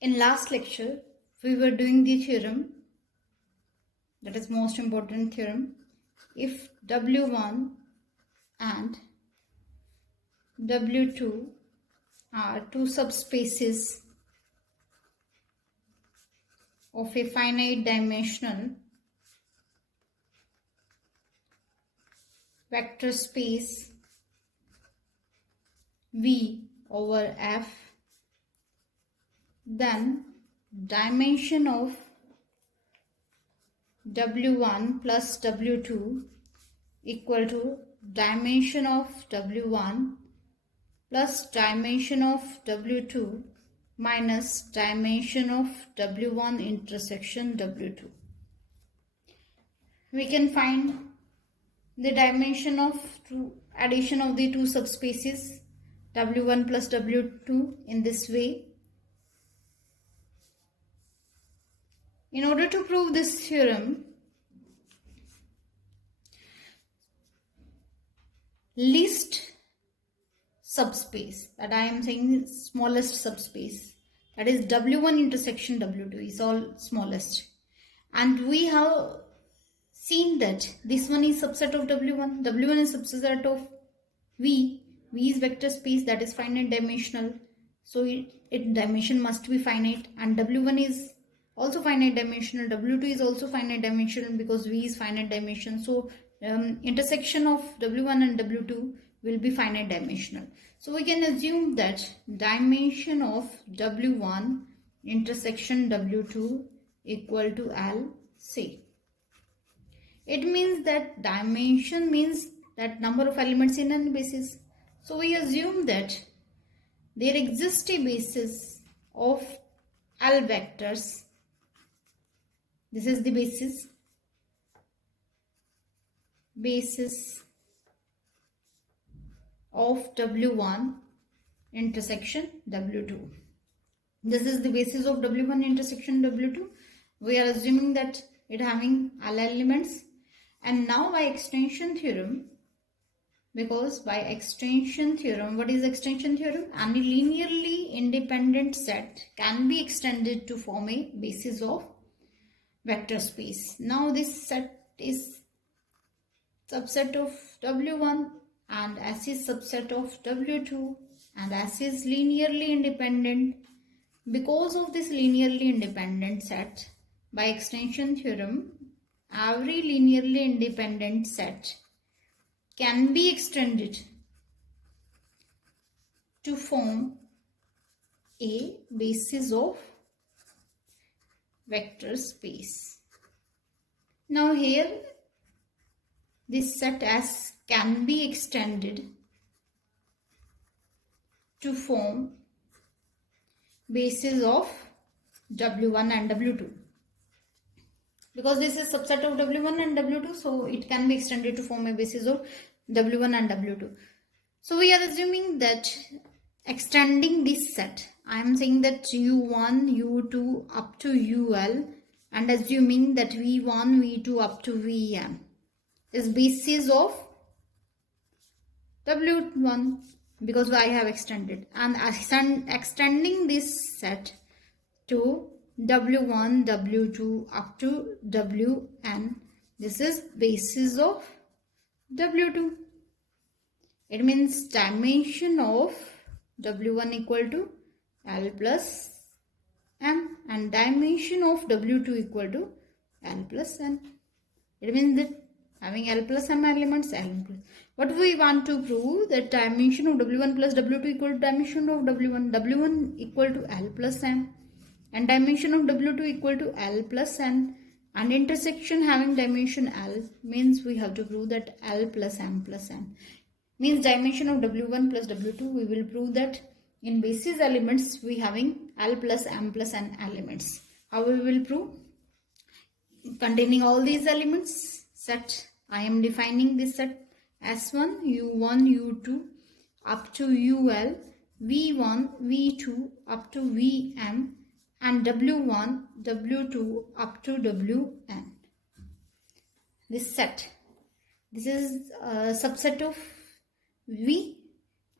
In last lecture, we were doing the theorem, that is most important theorem. If W1 and W2 are two subspaces of a finite dimensional vector space V over F, then dimension of W1 plus W2 equal to dimension of W1 plus dimension of W2 minus dimension of W1 intersection W2. We can find the dimension of addition of the two subspaces W1 plus W2 in this way. In order to prove this theorem, least subspace, that I am saying smallest subspace, that is W1 intersection W2 is all smallest, and we have seen that this one is subset of W1, W1 is subset of V is vector space, that is finite dimensional, so its dimension must be finite, and W1 is also finite dimensional, W2 is also finite dimensional because V is finite dimension, so intersection of W1 and W2 will be finite dimensional. So we can assume that dimension of W1 intersection W2 equal to L C. It means that dimension means that number of elements in any basis. So we assume that there exists a basis of L vectors. This is the basis of W1 intersection W2. This is the basis of W1 intersection W2. We are assuming that it having L elements, and now by extension theorem, because by extension theorem, what is extension theorem? Any linearly independent set can be extended to form a basis of vector space. Now this set is subset of W1 and S is subset of W2, and S is linearly independent. Because of this linearly independent set, by extension theorem, every linearly independent set can be extended to form a basis of vector space. Now here this set S can be extended to form basis of W1 and W2. Because this is subset of W1 and W2, so it can be extended to form a basis of W1 and W2. So we are assuming that extending this set, I am saying that U1, U2 up to UL, and assuming that V1, V2 up to Vm is basis of W1 because I have extended, and extending this set to W1, W2 up to Wn, this is basis of W2. It means dimension of W1 equal to L plus M and dimension of W2 equal to L plus N. It means that having L plus M elements, L plus. What we want to prove, that dimension of W1 plus W2 equal to dimension of W1, W1 equal to L plus M, and dimension of W2 equal to L plus N, and intersection having dimension L means we have to prove that L plus M plus N. Means dimension of W1 plus W2, we will prove that in basis elements we having L plus M plus N elements. How we will prove? Containing all these elements, set, I am defining this set S1, U1, U2 up to UL, V1, V2 up to Vm, and W1, W2 up to Wn. This set, this is a subset of V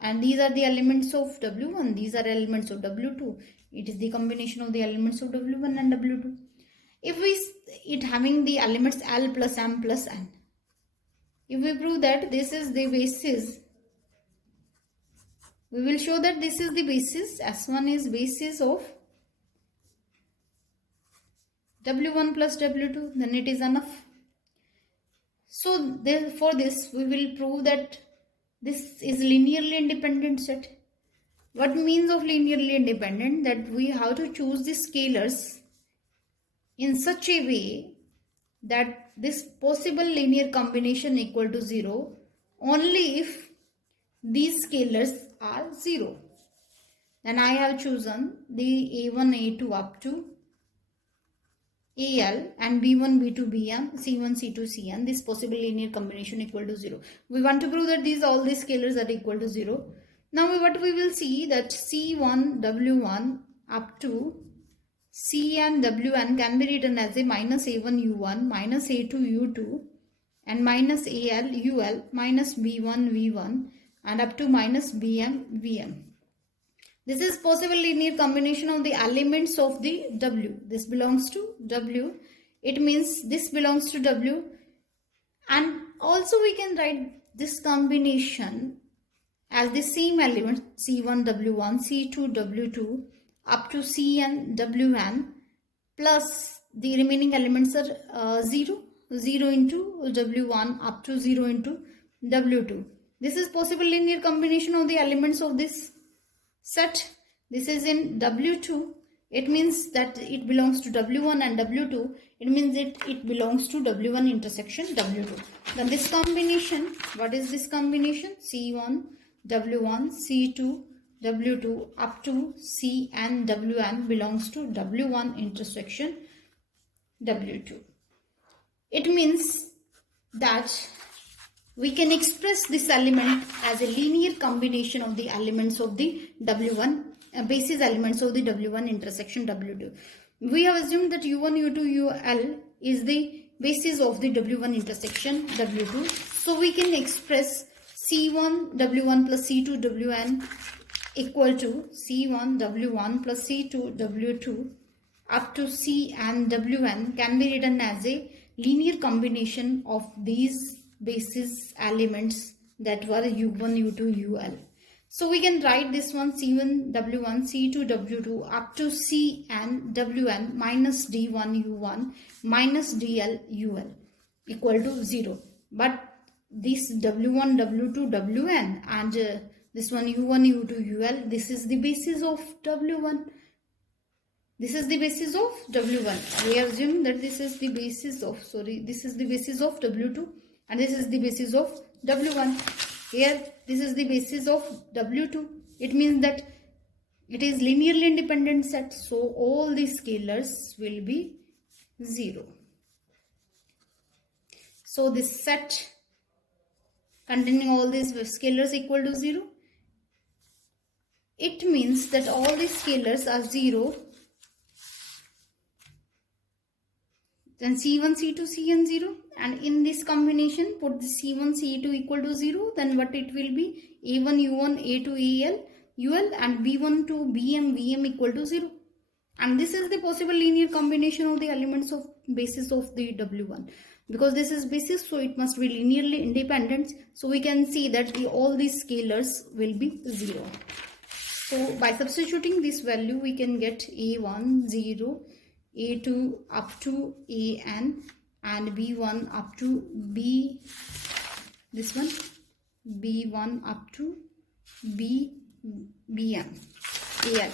and these are the elements of W1, these are elements of W2. It is the combination of the elements of W1 and W2. If it having the elements L plus M plus N, if we prove that this is the basis, we will show that this is the basis, S1 is basis of W1 plus W2, then it is enough. So for this we will prove that this is linearly independent set. What means of linearly independent? That we have to choose the scalars in such a way that this possible linear combination equal to 0 only if these scalars are 0. Then I have chosen the A1, A2 up to AL and B1, B2, Bn, C1, C2, Cn, this possible linear combination equal to 0. We want to prove that all these scalars are equal to 0. Now what we will see that C1, W1 up to Cn, Wn can be written as a minus A1, U1, minus A2, U2 and minus AL, UL, minus B1, V1 and up to minus Bm, Vm. This is possible linear combination of the elements of the W. This belongs to W. It means this belongs to W. And also we can write this combination as the same element C1, W1, C2, W2 up to Cn, Wn plus the remaining elements are 0. 0 into W1 up to 0 into W2. This is possible linear combination of the elements of this set. This is in W2. It means that it belongs to W1 and W2. It means it belongs to W1 intersection W2. Then this combination, what is this combination? C1, W1, C2, W2 up to C and Wn belongs to W1 intersection W2. It means that we can express this element as a linear combination of the elements of the W1, basis elements of the W1 intersection W2. We have assumed that U1, U2, UL is the basis of the W1 intersection W2. So we can express C1, W1 plus C2, Wn equal to C1, W1 plus C2, W2 up to C and Wn can be written as a linear combination of these basis elements that were U1, U2, UL. So we can write this one C1, W1, C2, W2 up to C and Wn minus D1, U1 minus DL, UL equal to 0. But this W1, W2, Wn and this one U1, U2, UL, this is the basis of W1. This is the basis of W1. We assume that this is the basis of, this is the basis of W2 and this is the basis of W1. Here, this is the basis of W2. It means that it is linearly independent set. So, all the scalars will be 0. So, this set containing all these scalars equal to 0. It means that all the scalars are 0. Then C1, C2, Cn 0, and in this combination put the C1, C2 equal to 0, then what it will be? A1, U1, A2, AL, UL and B1 to Bm, Vm equal to 0. And this is the possible linear combination of the elements of basis of the W1. Because this is basis, so it must be linearly independent. So we can see that all these scalars will be 0. So by substituting this value, we can get A1, 0, A2 up to An and B1 up to B, this one, B1 up to B, Bm, Al.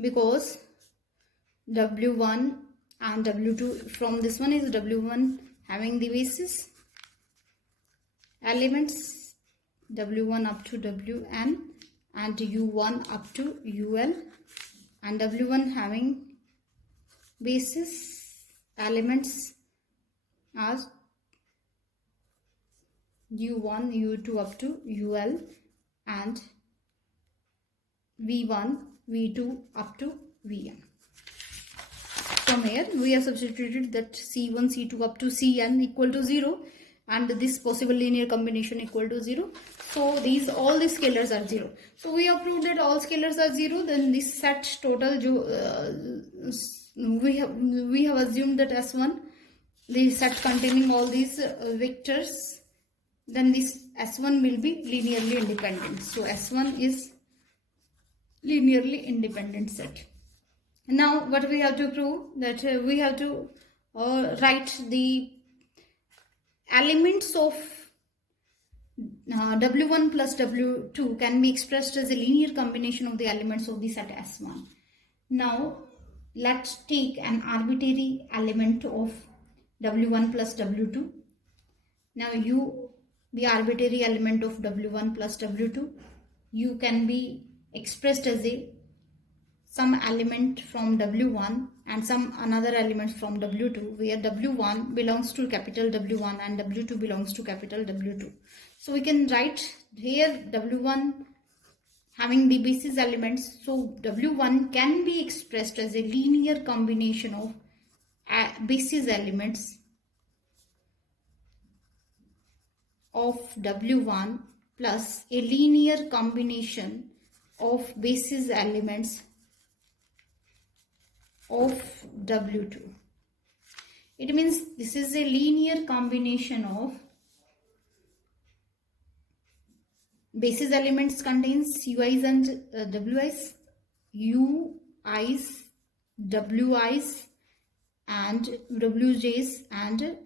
Because W1 and W2, from this one is W1 having the basis elements W1 up to Wn and U1 up to UL, and W1 having basis elements as U1, U2 up to UL and V1, V2 up to Vm. From here we have substituted that C1, C2 up to Cn equal to 0, and this possible linear combination equal to 0. So all these scalars are 0. So we have proved that all scalars are 0. Then this set total we have assumed that S1, the set containing all these vectors, then this S1 will be linearly independent. So S1 is linearly independent set. Now what we have to prove, that we have to write the elements of W1 plus W2 can be expressed as a linear combination of the elements of the set S1. Now let's take an arbitrary element of W1 plus W2. Now the arbitrary element of W1 plus W2, you can be expressed as some element from W1 and some another element from W2, where W1 belongs to capital W1 and W2 belongs to capital W2. So we can write here W1 having the basis elements. So W1 can be expressed as a linear combination of basis elements of W1 plus a linear combination of basis elements of W2. It means this is a linear combination of basis elements contains ui's and wi's, ui's, wi's and wj's, and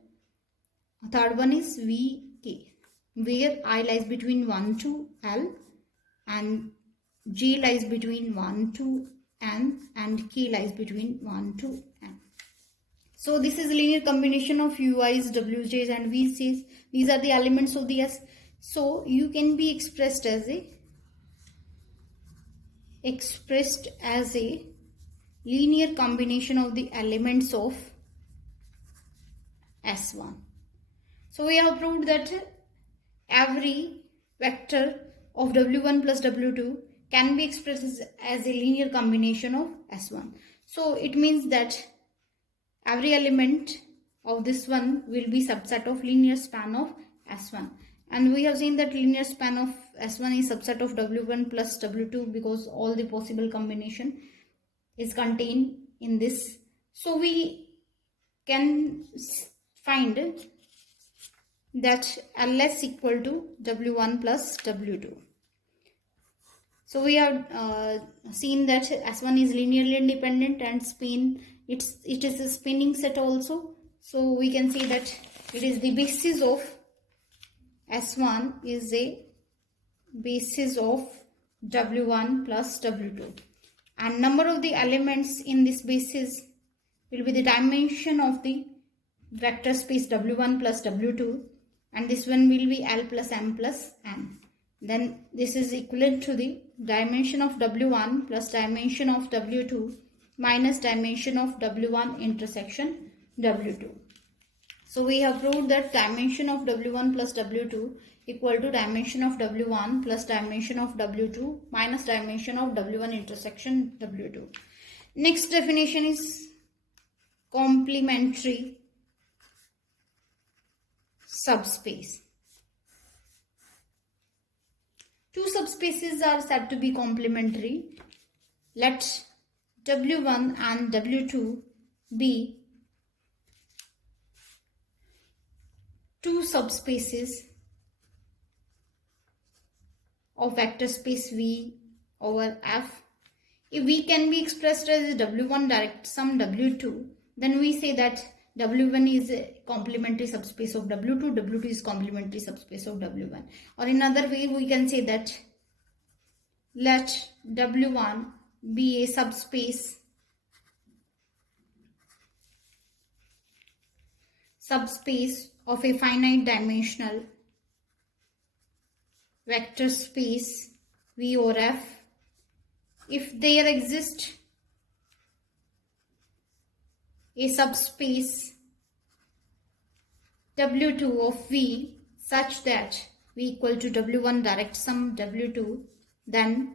third one is vk, where I lies between 1 to L and j lies between 1 to n and k lies between 1 to n. So this is a linear combination of ui's, wj's and vc's. These are the elements of the S. So you can be expressed as a linear combination of the elements of S1. So we have proved that every vector of W1 plus W2 can be expressed as a linear combination of S1. So it means that every element of this one will be subset of linear span of S1. And we have seen that linear span of S1 is subset of W1 plus W2 because all the possible combination is contained in this. So we can find that LS equal to W1 plus W2. So we have seen that S1 is linearly independent and it is a spinning set also. So we can say that it is the basis of S1 is a basis of W1 plus W2, and number of the elements in this basis will be the dimension of the vector space W1 plus W2, and this one will be L plus M plus N. Then this is equivalent to the dimension of W1 plus dimension of W2 minus dimension of W1 intersection W2. So we have proved that dimension of W1 plus W2 equal to dimension of W1 plus dimension of W2 minus dimension of W1 intersection W2. Next definition is complementary subspace. Two subspaces are said to be complementary. Let W1 and W2 be two subspaces of vector space V over F. If V can be expressed as W1 direct sum W2, then we say that W1 is a complementary subspace of W2, W2 is complementary subspace of W1. Or in another way, we can say that let W1 be a subspace of a finite dimensional vector space V over F if there exists a subspace W2 of V such that V equal to W1 direct sum W2, then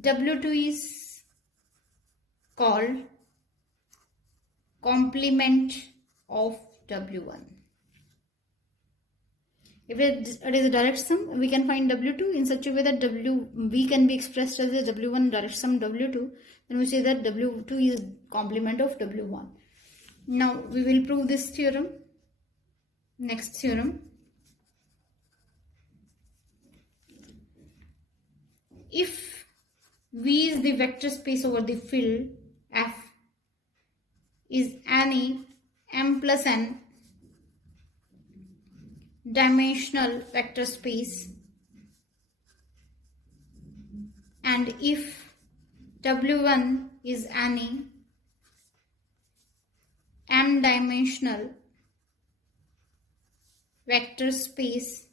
W2 is called complement of W1. If it is a direct sum, we can find W2 in such a way that V can be expressed as a W1 direct sum W2. Then we say that W2 is complement of W1. Now we will prove this theorem. Next theorem. If V is the vector space over the field F is any M plus N dimensional vector space, and if W1 is any M dimensional vector space,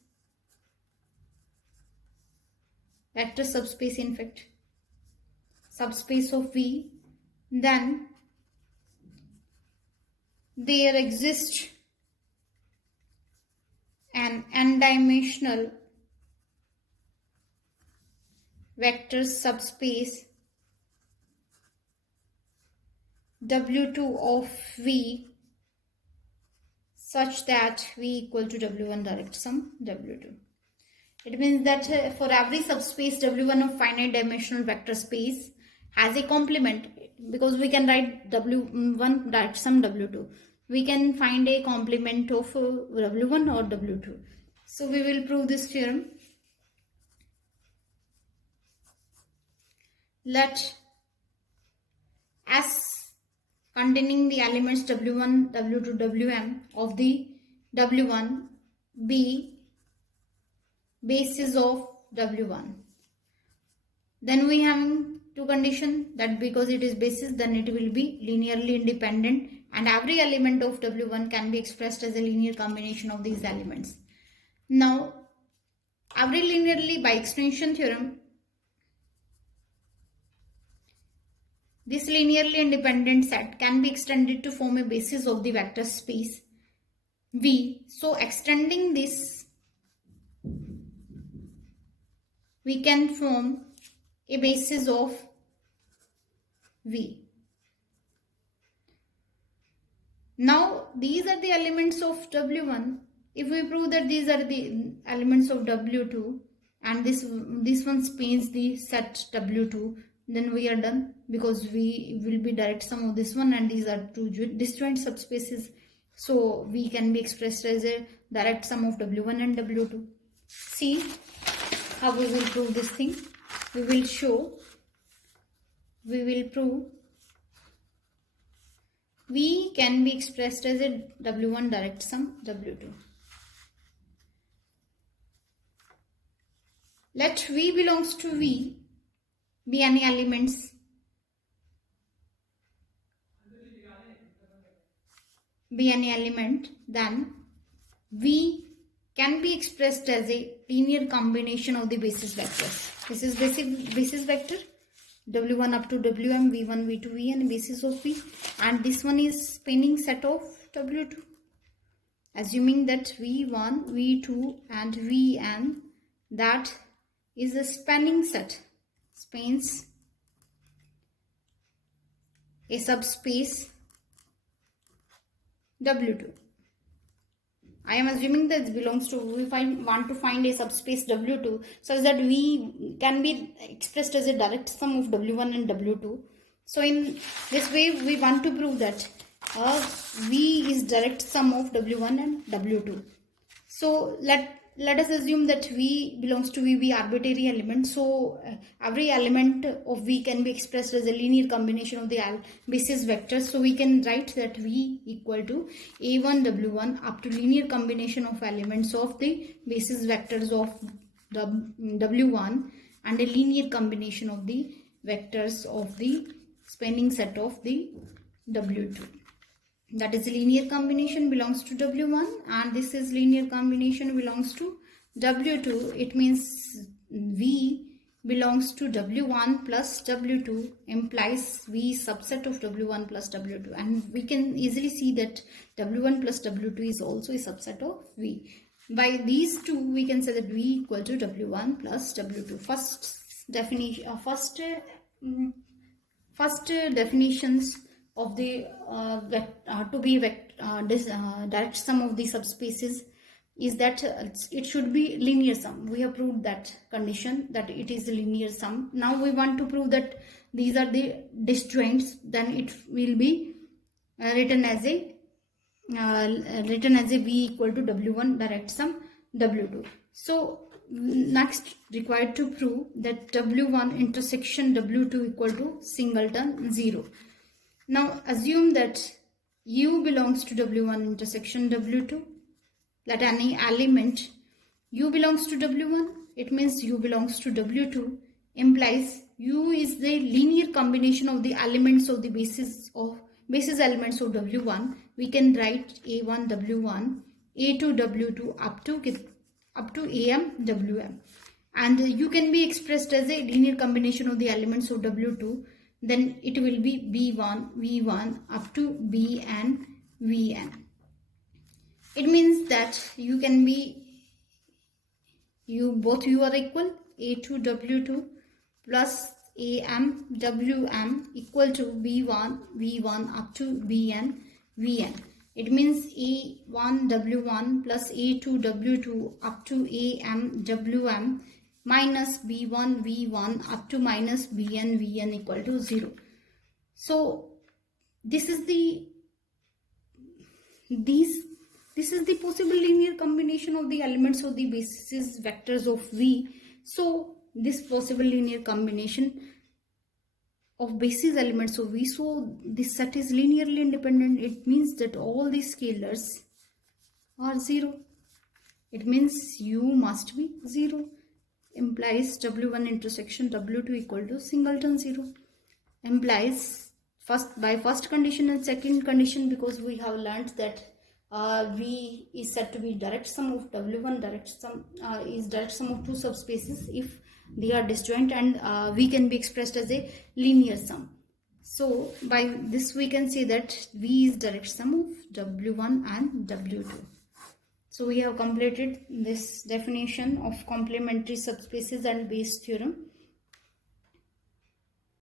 vector subspace in fact, subspace of V, then there exists an n-dimensional vector subspace W2 of V such that V equal to W1 direct sum W2. It means that for every subspace W1 of finite dimensional vector space has a complement, because we can write W1 direct sum W2. We can find a complement of W1 or W2. So we will prove this theorem. Let S containing the elements W1, W2, Wm of the W1 be basis of W1. Then we have two conditions, that because it is basis, then it will be linearly independent, and every element of W1 can be expressed as a linear combination of these elements. Now, every linearly by extension theorem, this linearly independent set can be extended to form a basis of the vector space V. So, extending this, we can form a basis of V. Now, these are the elements of W1. If we prove that these are the elements of W2 and this one spans the set W2, then we are done, because we will be direct sum of this one, and these are two disjoint subspaces. So, V can be expressed as a direct sum of W1 and W2. See how we will prove this thing. We will prove V can be expressed as a W1 direct sum W2. Let V belongs to V be any elements then V can be expressed as a linear combination of the basis vectors. This is basis vector W1 up to Wm, V1, V2, Vn, basis of V, and this one is spanning set of W2. Assuming that V1, V2 and Vn, that is a spanning set, spans a subspace W2. I am assuming that it belongs to, we want to find a subspace W2 such that V can be expressed as a direct sum of W1 and W2. So in this way we want to prove that V is direct sum of W1 and W2. So let us assume that V belongs to V be arbitrary element. So every element of V can be expressed as a linear combination of the basis vectors. So we can write that V equal to A1 W1 up to linear combination of elements of the basis vectors of the W1 and a linear combination of the vectors of the spanning set of the W2. That is linear combination belongs to W1 and this is linear combination belongs to W2. It means V belongs to W1 plus W2 implies V subset of W1 plus W2, and we can easily see that W1 plus W2 is also a subset of V. By these two we can say that V equal to W1 plus W2. First definitions of the direct sum of the subspaces is that it should be linear sum. We have proved that condition, that it is a linear sum. Now we want to prove that these are the disjoints. Then it will be written as a v equal to w1 direct sum w2. So next required to prove that w1 intersection w2 equal to singleton 0. Now assume that u belongs to w1 intersection w2. Let any element u belongs to w1, it means u belongs to w2, implies u is the linear combination of the elements of the basis elements of w1. We can write a1 w1, a2 w2 up to am wm, and u can be expressed as a linear combination of the elements of w2. Then it will be b1 v1 up to bn vn. It means that you can be both you are equal, a2 w2 plus am wm equal to b1 v1 up to bn vn. It means a1 w1 plus a2 w2 up to am wm minus b1 v1 up to minus bn vn equal to 0. So this is the possible linear combination of the elements of the basis vectors of V. So this possible linear combination of basis elements of V, so this set is linearly independent. It means that all the scalars are 0. It means U must be 0. Implies W1 intersection W2 equal to singleton 0. Implies by first condition and second condition, because we have learnt that V is said to be direct sum of W1, direct sum is direct sum of two subspaces if they are disjoint, and V can be expressed as a linear sum. So by this we can say that V is direct sum of W1 and W2. So we have completed this definition of complementary subspaces and base theorem.